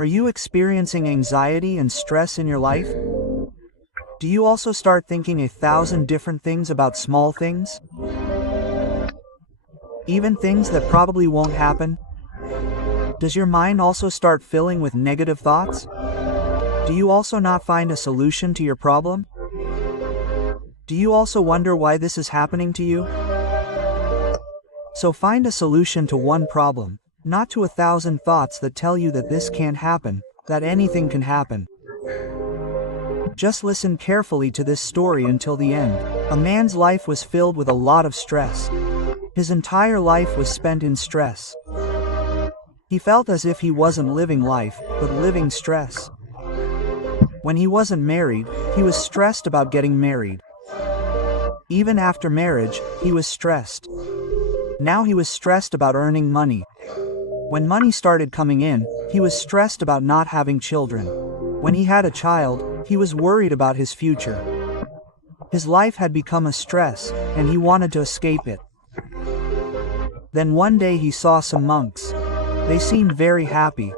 Are you experiencing anxiety and stress in your life? Do you also start thinking 1,000 different things about small things? Even things that probably won't happen? Does your mind also start filling with negative thoughts? Do you also not find a solution to your problem? Do you also wonder why this is happening to you? So find a solution to one problem, not to 1,000 thoughts that tell you that this can't happen, that anything can happen. Just listen carefully to this story until the end. A man's life was filled with a lot of stress. His entire life was spent in stress. He felt as if he wasn't living life, but living stress. When he wasn't married, he was stressed about getting married. Even after marriage, he was stressed. Now he was stressed about earning money. When money started coming in, he was stressed about not having children. When he had a child, he was worried about his future. His life had become a stress, and he wanted to escape it. Then one day he saw some monks. They seemed very happy.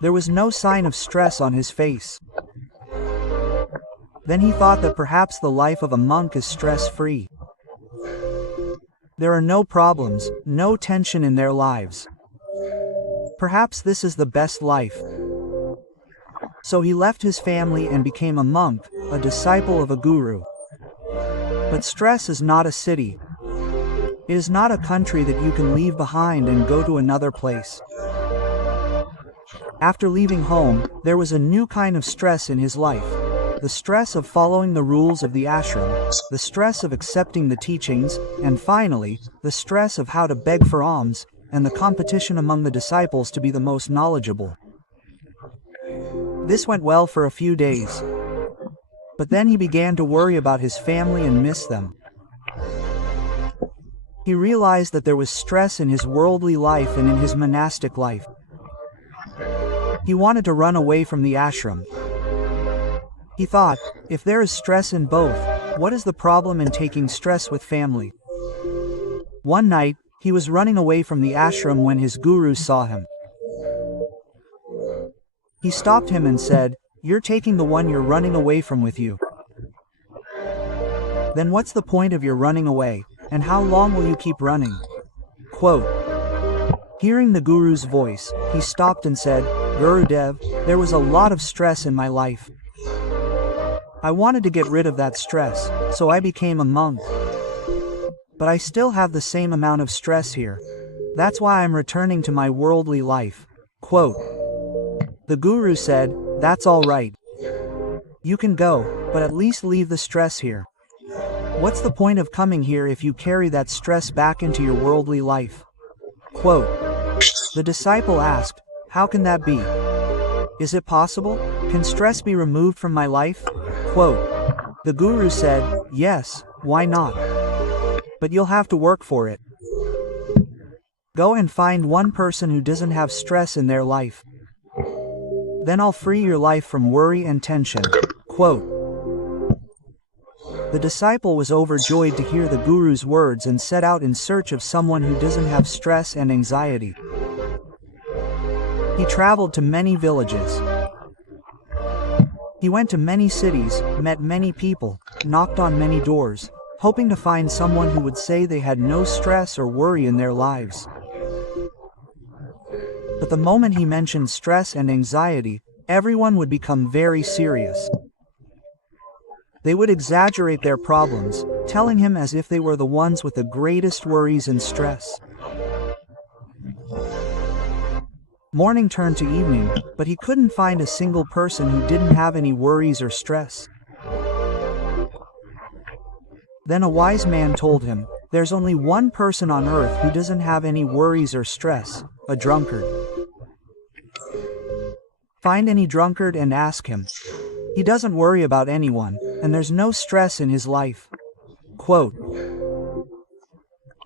There was no sign of stress on his face. Then he thought that perhaps the life of a monk is stress-free. There are no problems, no tension in their lives. Perhaps this is the best life. So he left his family and became a monk, a disciple of a guru. But stress is not a city. It is not a country that you can leave behind and go to another place. After leaving home, there was a new kind of stress in his life. The stress of following the rules of the ashram, the stress of accepting the teachings, and finally, the stress of how to beg for alms, and the competition among the disciples to be the most knowledgeable. This went well for a few days. But then he began to worry about his family and miss them. He realized that there was stress in his worldly life and in his monastic life. He wanted to run away from the ashram. He thought, if there is stress in both, what is the problem in taking stress with family? One night, he was running away from the ashram when his guru saw him. He stopped him and said, "You're taking the one you're running away from with you. Then what's the point of your running away, and how long will you keep running?" Quote. Hearing the guru's voice, he stopped and said, "Gurudev, there was a lot of stress in my life. I wanted to get rid of that stress, so I became a monk. But I still have the same amount of stress here. That's why I'm returning to my worldly life." Quote. The guru said, "That's all right. You can go, but at least leave the stress here. What's the point of coming here if you carry that stress back into your worldly life?" Quote. The disciple asked, "How can that be? Is it possible? Can stress be removed from my life?" Quote. The guru said, "Yes, why not? But you'll have to work for it. Go and find one person who doesn't have stress in their life. Then I'll free your life from worry and tension." Quote. The disciple was overjoyed to hear the guru's words and set out in search of someone who doesn't have stress and anxiety. He traveled to many villages. He went to many cities, met many people, knocked on many doors, hoping to find someone who would say they had no stress or worry in their lives. But the moment he mentioned stress and anxiety, everyone would become very serious. They would exaggerate their problems, telling him as if they were the ones with the greatest worries and stress. Morning turned to evening, but he couldn't find a single person who didn't have any worries or stress. Then a wise man told him, "There's only one person on earth who doesn't have any worries or stress, a drunkard. Find any drunkard and ask him. He doesn't worry about anyone, and there's no stress in his life." Quote.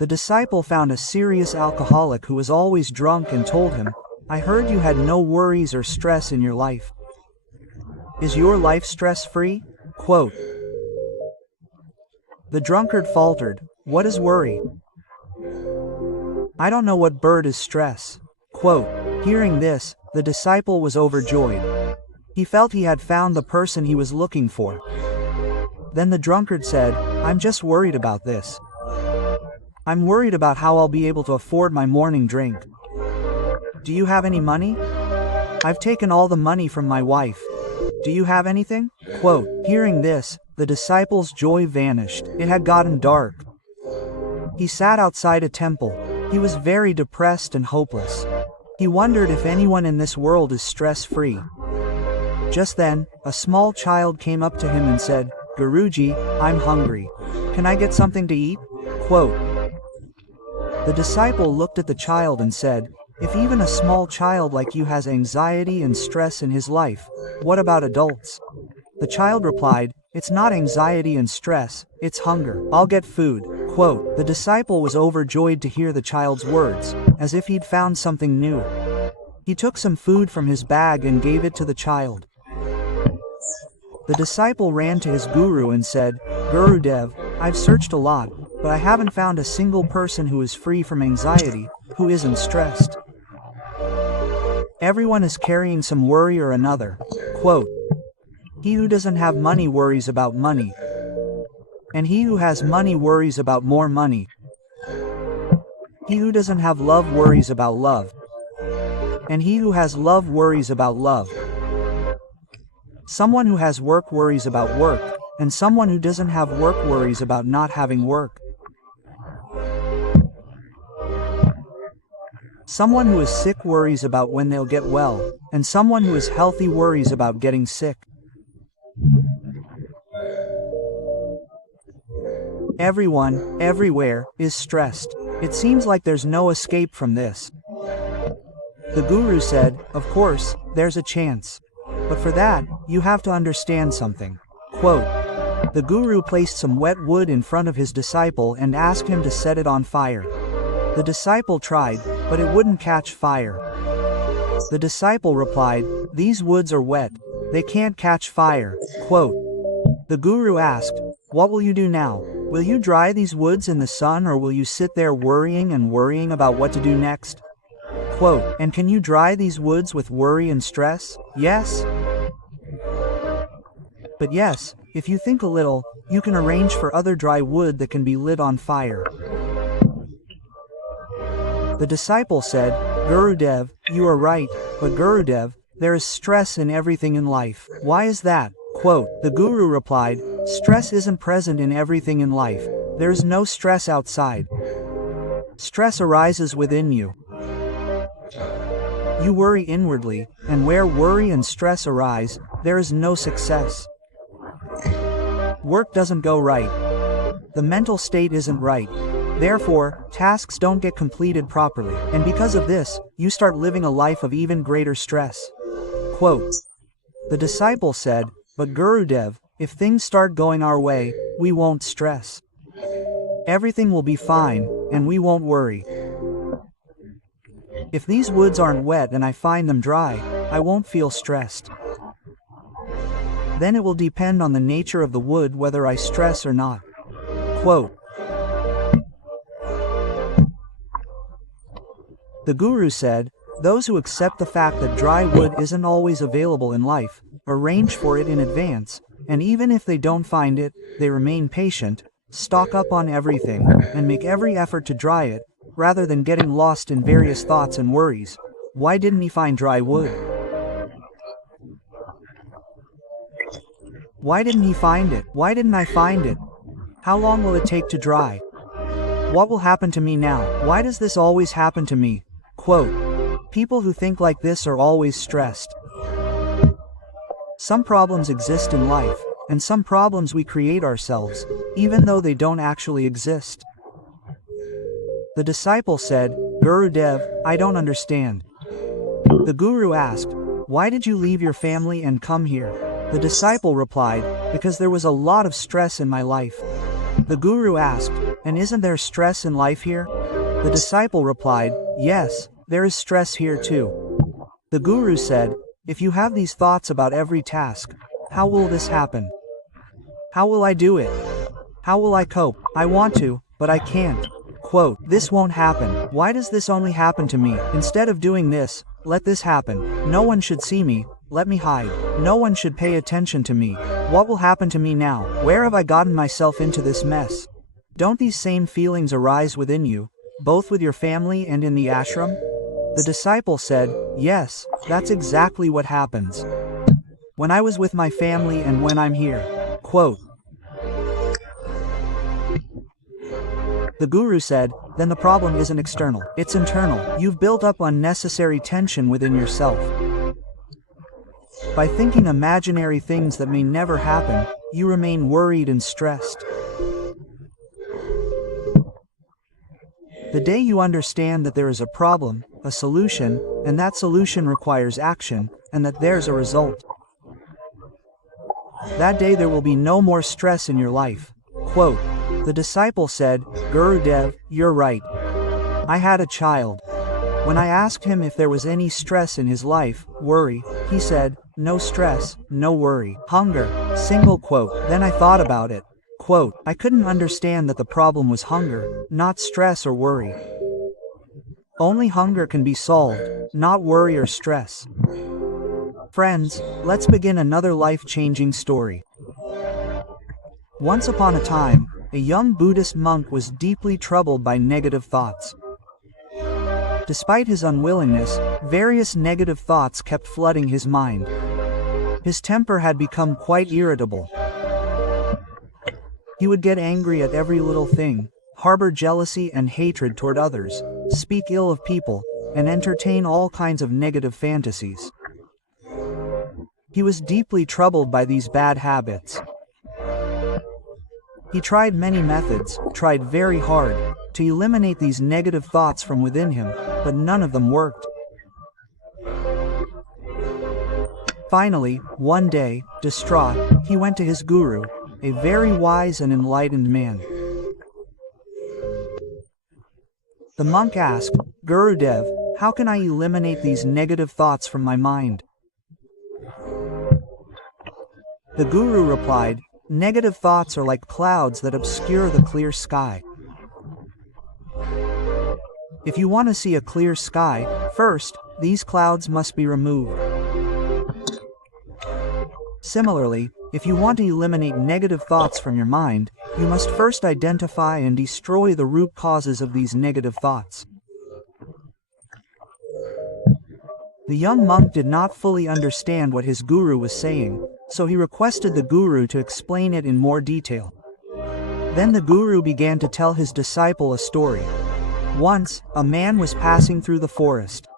The disciple found a serious alcoholic who was always drunk and told him, "I heard you had no worries or stress in your life. Is your life stress-free?" Quote. The drunkard faltered, "What is worry? I don't know what bird is stress." Quote. Hearing this, the disciple was overjoyed. He felt he had found the person he was looking for. Then the drunkard said, "I'm just worried about this. I'm worried about how I'll be able to afford my morning drink. Do you have any money? I've taken all the money from my wife. Do you have anything?" Quote, hearing this, the disciple's joy vanished. It had gotten dark. He sat outside a temple. He was very depressed and hopeless. He wondered if anyone in this world is stress-free. Just then, a small child came up to him and said, "Guruji, I'm hungry. Can I get something to eat?" Quote. The disciple looked at the child and said, "If even a small child like you has anxiety and stress in his life, what about adults?" The child replied, "It's not anxiety and stress, it's hunger. I'll get food." Quote, the disciple was overjoyed to hear the child's words, as if he'd found something new. He took some food from his bag and gave it to the child. The disciple ran to his guru and said, "Gurudev, I've searched a lot, but I haven't found a single person who is free from anxiety, who isn't stressed. Everyone is carrying some worry or another." Quote, "He who doesn't have money worries about money. And he who has money worries about more money. He who doesn't have love worries about love. And he who has love worries about love. Someone who has work worries about work, and someone who doesn't have work worries about not having work. Someone who is sick worries about when they'll get well, and someone who is healthy worries about getting sick. Everyone, everywhere, is stressed. It seems like there's no escape from this." The guru said, "Of course, there's a chance. But for that, you have to understand something." Quote, the guru placed some wet wood in front of his disciple and asked him to set it on fire. The disciple tried, but it wouldn't catch fire. The disciple replied, "These woods are wet. They can't catch fire." Quote, the guru asked, "What will you do now? Will you dry these woods in the sun, or will you sit there worrying and worrying about what to do next?" Quote, and can you dry these woods with worry and stress? Yes? But yes, if you think a little, you can arrange for other dry wood that can be lit on fire. The disciple said, "Gurudev, you are right, but Gurudev, there is stress in everything in life. Why is that?" Quote, the guru replied, "Stress isn't present in everything in life. There is no stress outside. Stress arises within you. You worry inwardly, and where worry and stress arise, there is no success. Work doesn't go right. The mental state isn't right. Therefore, tasks don't get completed properly, and because of this, you start living a life of even greater stress." Quote, the disciple said, "But Gurudev, if things start going our way, we won't stress. Everything will be fine, and we won't worry. If these woods aren't wet and I find them dry, I won't feel stressed. Then it will depend on the nature of the wood whether I stress or not." Quote, the guru said, "Those who accept the fact that dry wood isn't always available in life, arrange for it in advance, and even if they don't find it, they remain patient, stock up on everything, and make every effort to dry it, rather than getting lost in various thoughts and worries. Why didn't he find dry wood? Why didn't he find it? Why didn't I find it? How long will it take to dry? What will happen to me now? Why does this always happen to me?" Quote, people who think like this are always stressed. Some problems exist in life, and some problems we create ourselves, even though they don't actually exist. The disciple said, "Gurudev, I don't understand." The guru asked, "Why did you leave your family and come here?" The disciple replied, "Because there was a lot of stress in my life." The guru asked, "And isn't there stress in life here?" The disciple replied, "Yes, there is stress here too." The guru said, "If you have these thoughts about every task, how will this happen? How will I do it? How will I cope? I want to, but I can't." Quote, "This won't happen. Why does this only happen to me? Instead of doing this, let this happen. No one should see me, let me hide. No one should pay attention to me. What will happen to me now? Where have I gotten myself into this mess? Don't these same feelings arise within you, both with your family and in the ashram? The disciple said, yes, that's exactly what happens. When I was with my family and when I'm here. Quote. The guru said, then the problem isn't external, it's internal. You've built up unnecessary tension within yourself. By thinking imaginary things that may never happen, you remain worried and stressed. The day you understand that there is a problem, a solution, and that solution requires action, and that there's a result, that day there will be no more stress in your life. Quote. The disciple said, Gurudev, you're right. I had a child. When I asked him if there was any stress in his life, worry, he said, no stress, no worry. Hunger, single quote. Then I thought about it. Quote, I couldn't understand that the problem was hunger, not stress or worry. Only hunger can be solved, not worry or stress. Friends, let's begin another life-changing story. Once upon a time, a young Buddhist monk was deeply troubled by negative thoughts. Despite his unwillingness, various negative thoughts kept flooding his mind. His temper had become quite irritable. He would get angry at every little thing, harbor jealousy and hatred toward others, speak ill of people, and entertain all kinds of negative fantasies. He was deeply troubled by these bad habits. He tried many methods, tried very hard, to eliminate these negative thoughts from within him, but none of them worked. Finally, one day, distraught, he went to his guru, a very wise and enlightened man. The monk asked, Gurudev, how can I eliminate these negative thoughts from my mind? The guru replied, negative thoughts are like clouds that obscure the clear sky. If you want to see a clear sky, first, these clouds must be removed. Similarly, if you want to eliminate negative thoughts from your mind, you must first identify and destroy the root causes of these negative thoughts. The young monk did not fully understand what his guru was saying, so he requested the guru to explain it in more detail. Then the guru began to tell his disciple a story. Once, a man was passing through the forest.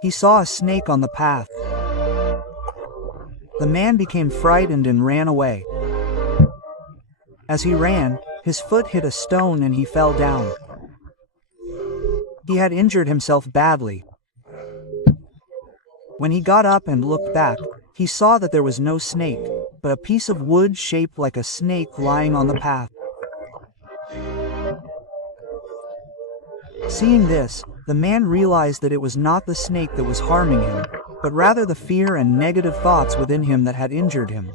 He saw a snake on the path. The man became frightened and ran away. As he ran, his foot hit a stone and he fell down. He had injured himself badly. When he got up and looked back, he saw that there was no snake, but a piece of wood shaped like a snake lying on the path. Seeing this, the man realized that it was not the snake that was harming him, but rather the fear and negative thoughts within him that had injured him.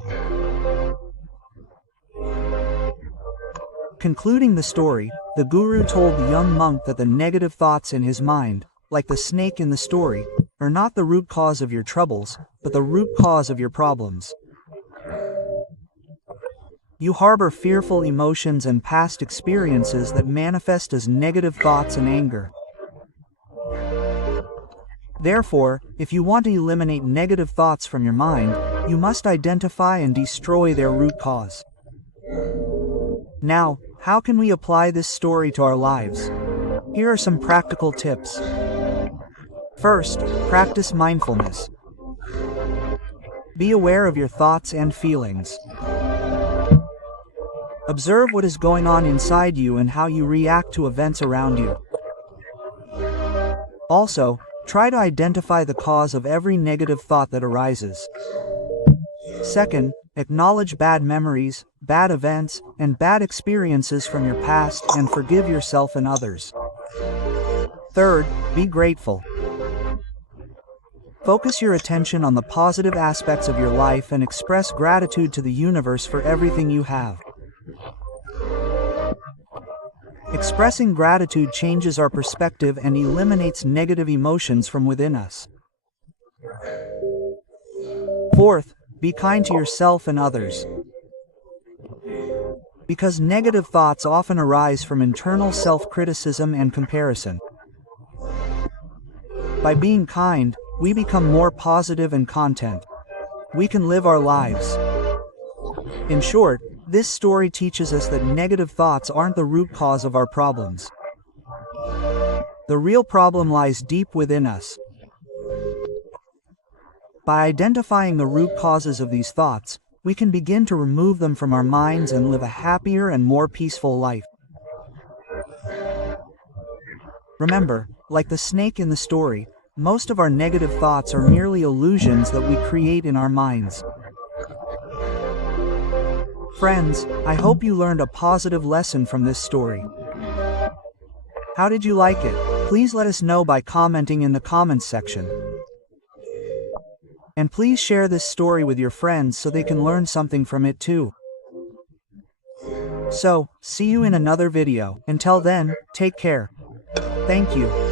Concluding the story, the guru told the young monk that the negative thoughts in his mind, like the snake in the story, are not the root cause of your troubles, but the root cause of your problems. You harbor fearful emotions and past experiences that manifest as negative thoughts and anger. Therefore, if you want to eliminate negative thoughts from your mind, you must identify and destroy their root cause. Now, how can we apply this story to our lives? Here are some practical tips. First, practice mindfulness. Be aware of your thoughts and feelings. Observe what is going on inside you and how you react to events around you. Also, try to identify the cause of every negative thought that arises. Second, acknowledge bad memories, bad events, and bad experiences from your past and forgive yourself and others. Third, be grateful. Focus your attention on the positive aspects of your life and express gratitude to the universe for everything you have. Expressing gratitude changes our perspective and eliminates negative emotions from within us. Fourth, be kind to yourself and others. Because negative thoughts often arise from internal self-criticism and comparison. By being kind, we become more positive and content. We can live our lives. In short, this story teaches us that negative thoughts aren't the root cause of our problems. The real problem lies deep within us. By identifying the root causes of these thoughts, we can begin to remove them from our minds and live a happier and more peaceful life. Remember, like the snake in the story, most of our negative thoughts are merely illusions that we create in our minds. Friends, I hope you learned a positive lesson from this story. How did you like it? Please let us know by commenting in the comments section. And please share this story with your friends so they can learn something from it too. So, see you in another video. Until then, take care. Thank you.